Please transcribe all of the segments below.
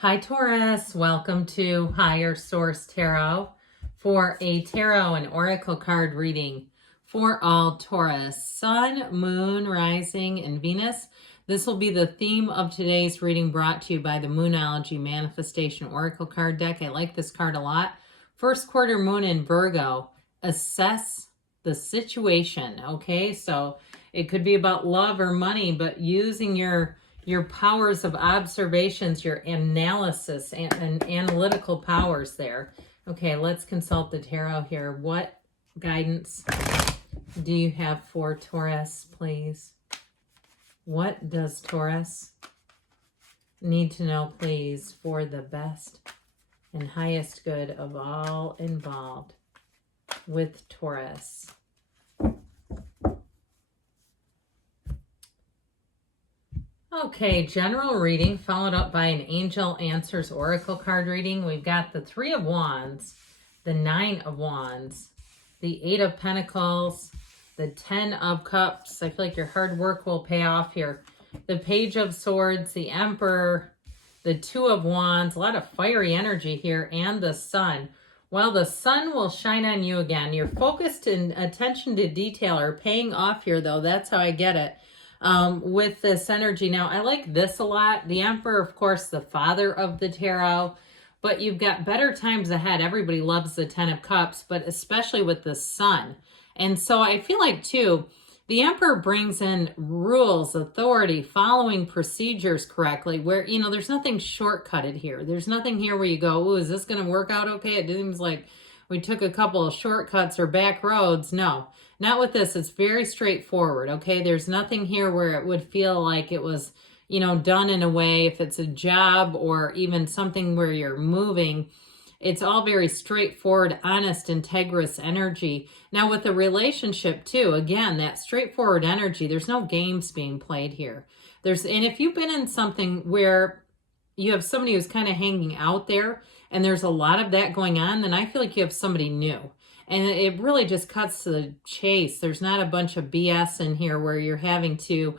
Hi Taurus, welcome to Higher Source Tarot for a tarot and oracle card reading for all Taurus, Sun, Moon, Rising, and Venus. This will be the theme of today's reading, brought to you by the Moonology Manifestation Oracle card deck. I like this card a lot. First quarter moon in Virgo. Assess the situation, okay? So it could be about love or money, but using your powers of observations, your analysis and analytical powers there. Okay, let's consult the tarot here. What guidance do you have for Taurus, please? What does Taurus need to know, please, for the best and highest good of all involved with Taurus? Okay, general reading followed up by an Angel Answers Oracle card reading. We've got the Three of Wands, the Nine of Wands, the Eight of Pentacles, the Ten of Cups. I feel like your hard work will pay off here. The Page of Swords, the Emperor, the Two of Wands, a lot of fiery energy here, and the Sun. Well, the sun will shine on you again. Your focused and attention to detail are paying off here, though. That's how I get it. With this energy. Now, I like this a lot. The Emperor, of course, the father of the tarot, but you've got better times ahead. Everybody loves the Ten of Cups, but especially with the Sun. And so I feel like, too, the Emperor brings in rules, authority, following procedures correctly, where, you know, there's nothing shortcutted here. There's nothing here where you go, ooh, is this going to work out okay? It seems like we took a couple of shortcuts or back roads. No, not with this. It's very straightforward, okay? There's nothing here where it would feel like it was, you know, done in a way. If it's a job or even something where you're moving, it's all very straightforward, honest, integrous energy. Now with the relationship too, again, that straightforward energy, there's no games being played here. And if you've been in something where you have somebody who's kind of hanging out there and there's a lot of that going on, then I feel like you have somebody new. And it really just cuts to the chase. There's not a bunch of BS in here where you're having to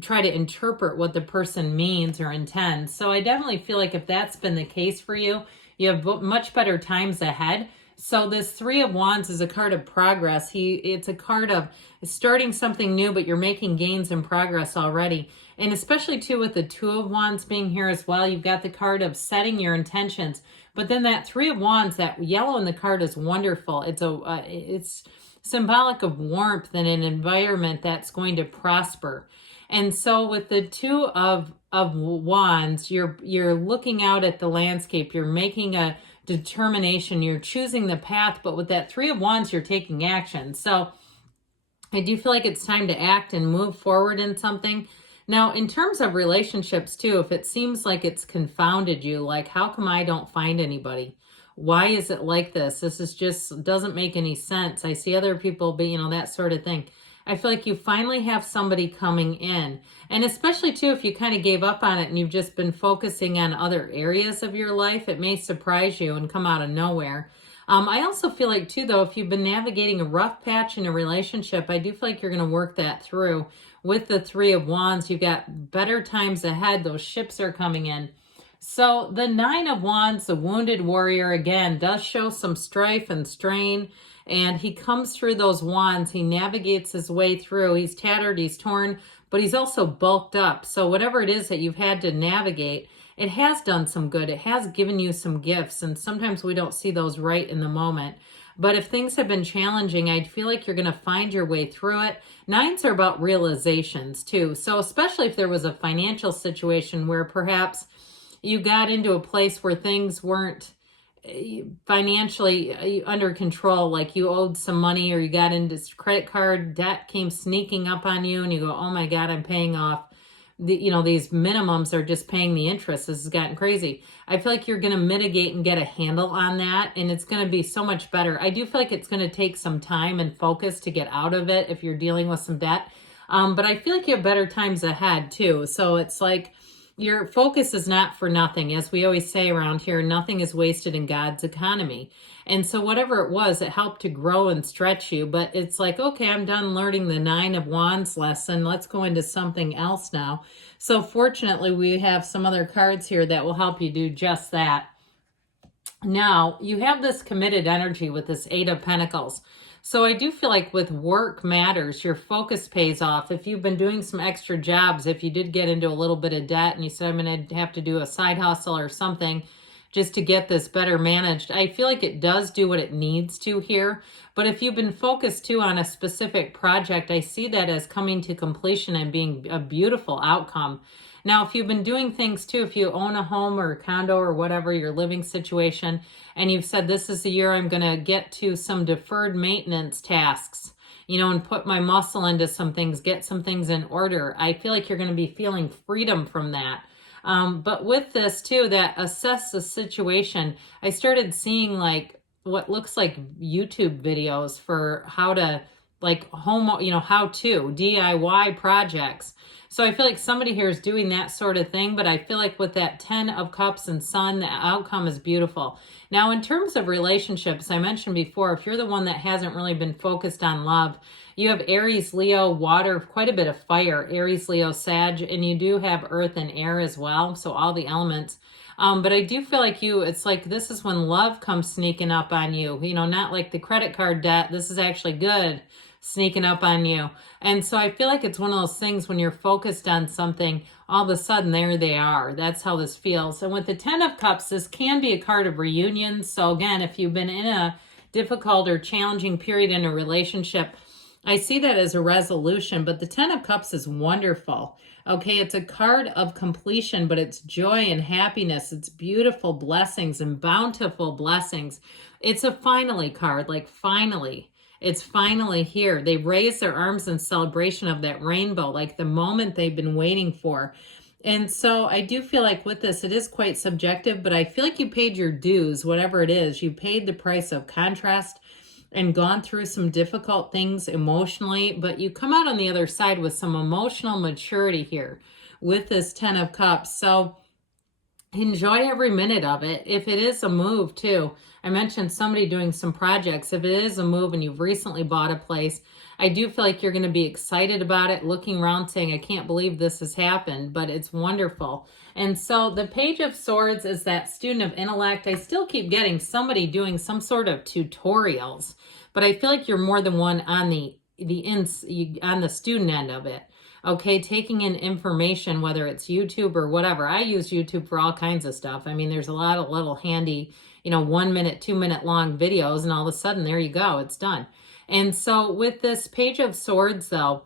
try to interpret what the person means or intends. So I definitely feel like if that's been the case for you, you have much better times ahead. So this Three of Wands is a card of progress. It's a card of starting something new, but you're making gains and progress already. And especially too with the Two of Wands being here as well, you've got the card of setting your intentions. But then that Three of Wands, that yellow in the card is wonderful. It's symbolic of warmth and an environment that's going to prosper. And so with the Two of Wands, you're looking out at the landscape. You're making a determination. You're choosing the path. But with that Three of Wands, you're taking action. So I do feel like it's time to act and move forward in something. Now, in terms of relationships too, if it seems like it's confounded you, like, how come I don't find anybody? Why is it like this? This is just doesn't make any sense. I see other people, but you know, that sort of thing. I feel like you finally have somebody coming in. And especially too, if you kind of gave up on it and you've just been focusing on other areas of your life, it may surprise you and come out of nowhere. I also feel like too, though, if you've been navigating a rough patch in a relationship, I do feel like you're going to work that through. With the Three of Wands, you've got better times ahead. Those ships are coming in. So the Nine of Wands, the wounded warrior, again, does show some strife and strain. And he comes through those wands. He navigates his way through. He's tattered, he's torn, but he's also bulked up. So whatever it is that you've had to navigate, it has done some good. It has given you some gifts. And sometimes we don't see those right in the moment. But if things have been challenging, I feel like you're going to find your way through it. Nines are about realizations too. So especially if there was a financial situation where perhaps you got into a place where things weren't financially under control, like you owed some money or you got into credit card debt came sneaking up on you and you go, oh my God, I'm paying off these minimums are just paying the interest. This has gotten crazy. I feel like you're going to mitigate and get a handle on that, and it's going to be so much better. I do feel like it's going to take some time and focus to get out of it if you're dealing with some debt. But I feel like you have better times ahead too. So it's like your focus is not for nothing. As we always say around here, nothing is wasted in God's economy. And so whatever it was, it helped to grow and stretch you. But it's like, okay, I'm done learning the Nine of Wands lesson. Let's go into something else now. So fortunately, we have some other cards here that will help you do just that. Now, you have this committed energy with this Eight of Pentacles. So I do feel like with work matters, your focus pays off. If you've been doing some extra jobs, if you did get into a little bit of debt and you said, I'm going to have to do a side hustle or something just to get this better managed, I feel like it does do what it needs to here. But if you've been focused too on a specific project, I see that as coming to completion and being a beautiful outcome. Now, if you've been doing things too, if you own a home or a condo or whatever your living situation, and you've said, this is the year I'm going to get to some deferred maintenance tasks, you know, and put my muscle into some things, get some things in order, I feel like you're going to be feeling freedom from that. But with this too, that assess the situation, I started seeing like what looks like YouTube videos for how to like home, you know, how to DIY projects. So I feel like somebody here is doing that sort of thing, but I feel like with that 10 of Cups and Sun, the outcome is beautiful. Now, in terms of relationships, I mentioned before, if you're the one that hasn't really been focused on love, you have Aries, Leo, water, quite a bit of fire, Aries, Leo, Sag, and you do have earth and air as well, so all the elements. But I do feel like it's like this is when love comes sneaking up on you, you know, not like the credit card debt. This is actually good sneaking up on you. And so I feel like it's one of those things when you're focused on something, all of a sudden there they are. That's how this feels. And with the 10 of Cups, this can be a card of reunions. So again, if you've been in a difficult or challenging period in a relationship, I see that as a resolution, but the 10 of Cups is wonderful. Okay, it's a card of completion, but it's joy and happiness. It's beautiful blessings and bountiful blessings. It's a finally card, like finally. It's finally here. They raise their arms in celebration of that rainbow, like the moment they've been waiting for. And so I do feel like with this, it is quite subjective, but I feel like you paid your dues, whatever it is. You paid the price of contrast and gone through some difficult things emotionally, but you come out on the other side with some emotional maturity here with this 10 of Cups. So enjoy every minute of it. If it is a move too, I mentioned somebody doing some projects. If it is a move and you've recently bought a place, I do feel like you're going to be excited about it, looking around saying, I can't believe this has happened, but it's wonderful. And so the Page of Swords is that student of intellect. I still keep getting somebody doing some sort of tutorials, but I feel like you're more than one on the student end of it. Okay, taking in information, whether it's YouTube or whatever. I use YouTube for all kinds of stuff. I mean, there's a lot of little handy, 1 minute, 2 minute long videos, and all of a sudden, there you go, it's done. And so with this Page of Swords, though,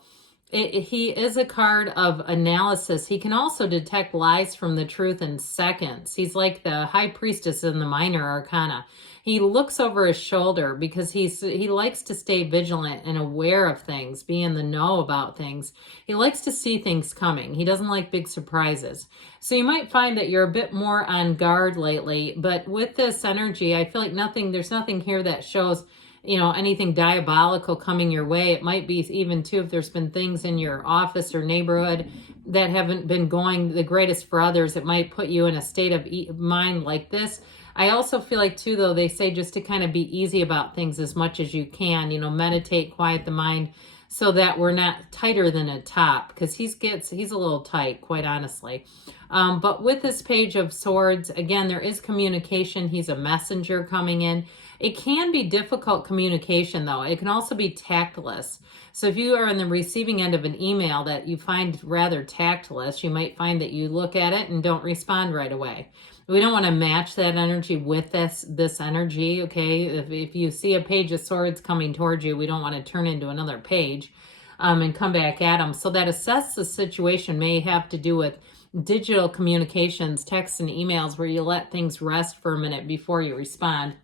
he is a card of analysis. He can also detect lies from the truth in seconds. He's like the High Priestess in the Minor Arcana. He looks over his shoulder because he likes to stay vigilant and aware of things, be in the know about things. He likes to see things coming. He doesn't like big surprises. So you might find that you're a bit more on guard lately, but with this energy, I feel like there's nothing here that shows anything diabolical coming your way. It might be even too, if there's been things in your office or neighborhood that haven't been going the greatest for others, it might put you in a state of mind like this. I also feel like too, though, they say just to kind of be easy about things as much as you can, meditate, quiet the mind, so that we're not tighter than a top, because he's a little tight, quite honestly. But with this Page of Swords, again, there is communication. He's a messenger coming in. It can be difficult communication, though. It can also be tactless. So if you are on the receiving end of an email that you find rather tactless, you might find that you look at it and don't respond right away. We don't want to match that energy with this energy, okay? If you see a Page of Swords coming towards you, we don't want to turn into another page and come back at them. So that assess the situation may have to do with digital communications, texts and emails, where you let things rest for a minute before you respond.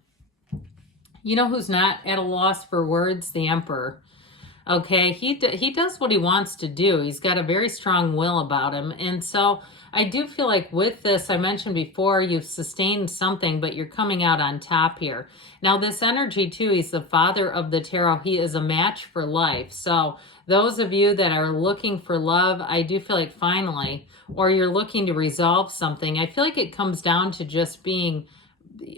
You know who's not at a loss for words? The Emperor. Okay, he does what he wants to do. He's got a very strong will about him. And so I do feel like with this, I mentioned before, you've sustained something, but you're coming out on top here. Now, this energy, too, he's the father of the tarot. He is a match for life. So those of you that are looking for love, I do feel like finally, or you're looking to resolve something, I feel like it comes down to just being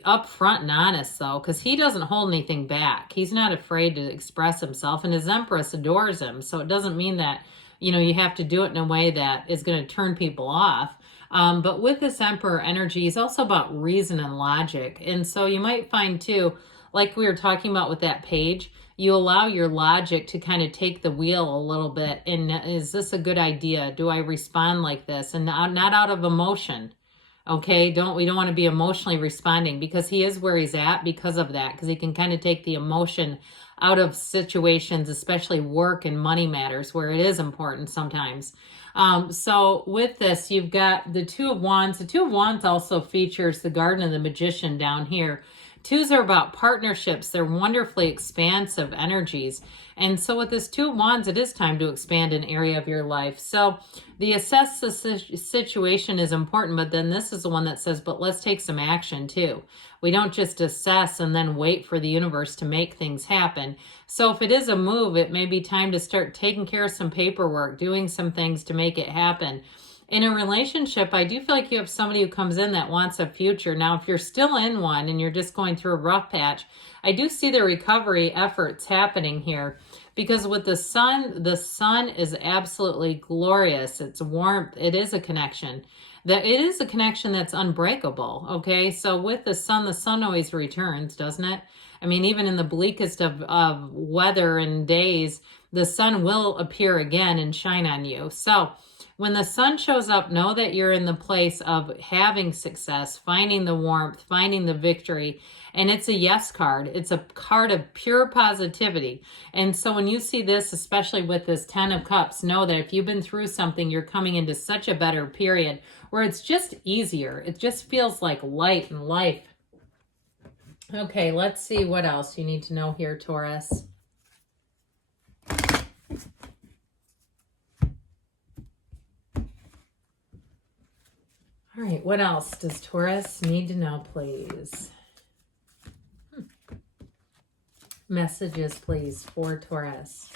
upfront and honest, though, because he doesn't hold anything back. He's not afraid to express himself, and his Empress adores him. So it doesn't mean that you know, you have to do it in a way that is going to turn people off. But with this Emperor energy, it's also about reason and logic. And so you might find too, like we were talking about with that page, you allow your logic to kind of take the wheel a little bit. And is this a good idea? Do I respond like this? And not out of emotion. Okay, we don't want to be emotionally responding, because he is where he's at because of that, because he can kind of take the emotion out of situations, especially work and money matters, where it is important sometimes. So with this, you've got the Two of Wands. The Two of Wands also features the Garden of the Magician down here. Twos are about partnerships. They're wonderfully expansive energies. And so with this Two of Wands, it is time to expand an area of your life. So the assess the situation is important, but then this is the one that says, but let's take some action too. We don't just assess and then wait for the universe to make things happen. So if it is a move, it may be time to start taking care of some paperwork, doing some things to make it happen. In a relationship, I do feel like you have somebody who comes in that wants a future. Now, if you're still in one and you're just going through a rough patch, I do see the recovery efforts happening here, because with the sun is absolutely glorious. It's warmth. It is a connection. It is a connection that's unbreakable, okay? So with the sun always returns, doesn't it? I mean, even in the bleakest of weather and days, the sun will appear again and shine on you. So when the sun shows up, know that you're in the place of having success, finding the warmth, finding the victory. And it's a yes card. It's a card of pure positivity. And so when you see this, especially with this 10 of Cups, know that if you've been through something, you're coming into such a better period where it's just easier. It just feels like light and life. Okay, let's see what else you need to know here, Taurus. All right, what else does Taurus need to know, please? Messages, please, for Taurus.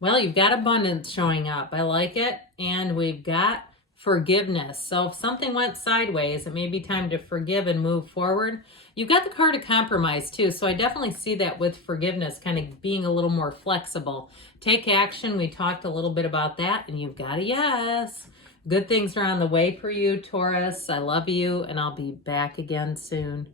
Well, you've got abundance showing up. I like it. And we've got forgiveness. So if something went sideways, it may be time to forgive and move forward. You've got the card of compromise too. So I definitely see that with forgiveness, kind of being a little more flexible. Take action. We talked a little bit about that, and you've got a yes. Good things are on the way for you, Taurus. I love you, and I'll be back again soon.